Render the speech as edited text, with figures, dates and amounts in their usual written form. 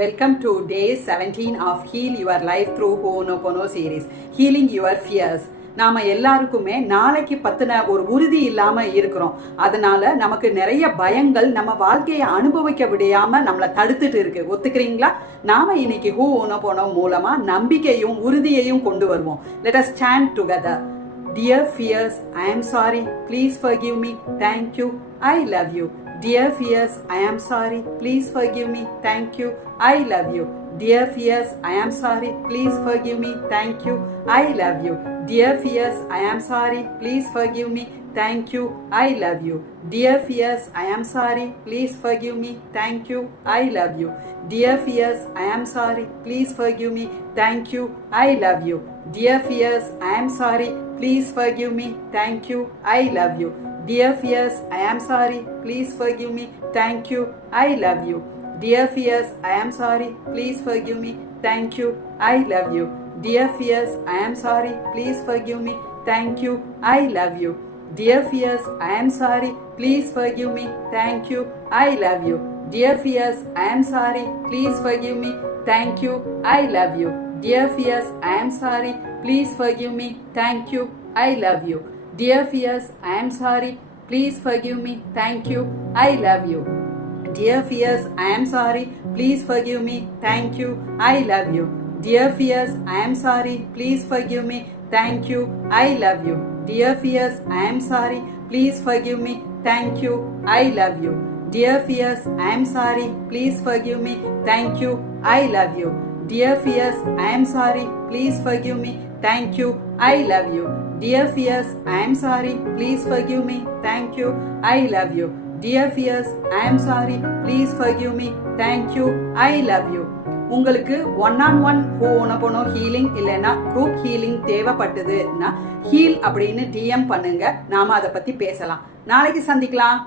Welcome to day 17 of Heal Your Life Through Ho'oponopono series, Healing Your Fears. நாம எல்லாருக்குமே நாளைக்கு பத்தின ஒரு உறுதி இல்லாம இருக்கிறோம். அதனால நமக்கு நிறைய பயங்கள் நம்ம வாழ்க்கையை அனுபவிக்க விடாம நம்மளை தடுத்துட்டு இருக்கு. ஒத்துக்கிறீங்களா? நாம இன்னைக்கு ஹோ'oponopono மூலமா நம்பிக்கையும் உறுதியையும் கொண்டு வருவோம். Let us chant together. Dear fears, I am sorry. Please forgive me. Thank you. I love you. Dear fears, I am sorry. Please forgive me. Thank you. I love you. Dear fears, I am sorry. Please forgive me. Thank you. I love you. Dear fears, I am sorry. Please forgive me. Thank you. I love you. Dear fears, I am sorry. Please forgive me. Thank you. I love you. Dear fears, I am sorry. Please forgive me. Thank you. I love you. Dear fears, I am sorry. Please forgive me. Thank you. I love you. Dear fears, I am sorry. Please forgive me. Thank you. I love you. Dear fears, I am sorry. Please forgive me. Thank you. I love you. Dear fears, I am sorry. Please forgive me. Thank you. I love you. Dear fears, I am sorry. Please forgive me. Thank you. I love you. Dear fears, I am sorry. Please forgive me. Thank you. I love you. Dear fears, I am sorry. Please forgive me. Thank you. I love you. Dear fears, I am sorry. Please forgive me. Thank you. I love you. Dear fears, I am sorry. Please forgive me. Thank you. I love you. Dear fears, I am sorry. Please forgive me. Thank you. I love you. Dear fears, I am sorry. Please forgive me. Thank you. I love you. Dear fears, I am sorry. Please forgive me. Thank you. I love you. Dear fears, I am sorry. Please forgive me. Thank you. I love you. Dear fears, I am sorry. Please forgive me. Thank you. I love you. Dear fears, I am sorry. Please forgive me. Thank you. I love you. உங்களுக்கு one ஹோ'oponopono healing இல்லைன்னா group healing தேவைப்பட்டதுன்னா heel அப்படின்னு DM பண்ணுங்க. நாம அதை பத்தி பேசலாம். நாளைக்கு சந்திக்கலாம்.